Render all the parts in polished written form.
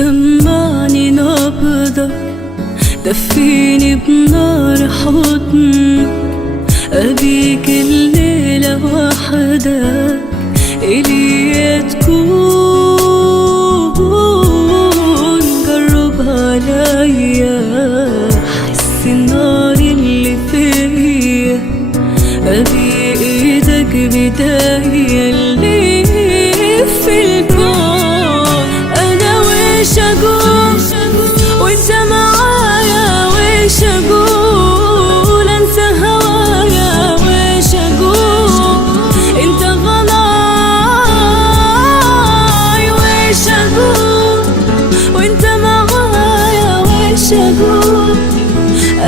سمعني نبضك، دفيني بنار حضنك، أبيك الليلة وحدك إلي تكون. جرب عليا حس النار اللي فيا، أبي إيدك بداية اللي في الكون. أنا وش أقول وإنت معايا، وش أقول أنسى هوايا، وش أقول أنت غلاي، وش أقول وإنت معايا، وش أقول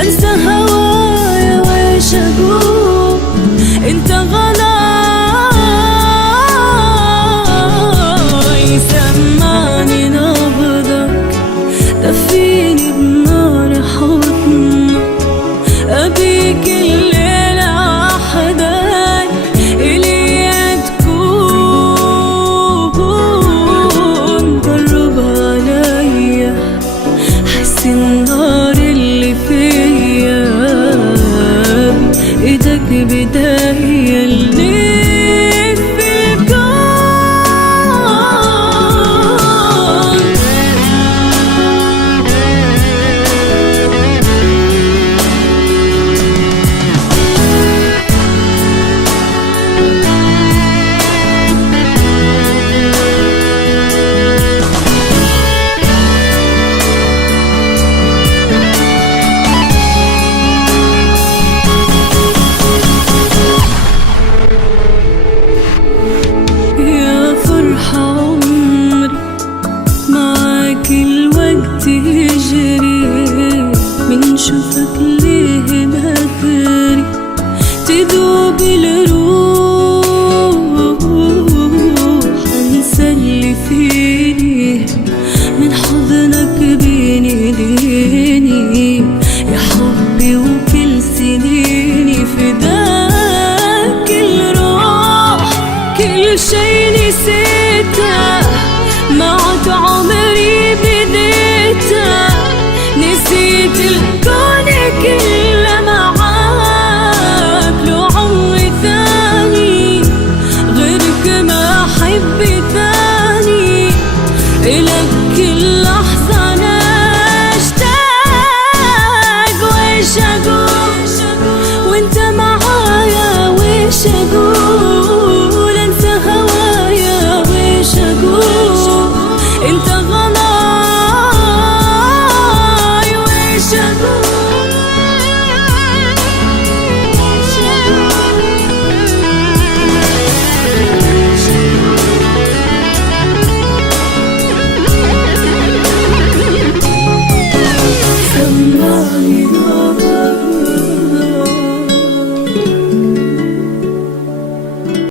أنسى هوايا، وش أقول أنت غلاي. سمعني نبضك، دفيني بنار حضنك، أبيك الليلة وحدك إلي تكون. جرب عليا حس النار اللي فيا، بإيدك بداية اللي في الكون. الوقت يجري من شوفك ليه بدري، تذوب الروح انسى اللي فيني، من حضنك بيني ليني يا حبي، وكل سنيني فداك الروح. كل شي نسيته معك عمري بديته، نسيت الكون كله معاك، لو عمري ثاني غيرك ما أحب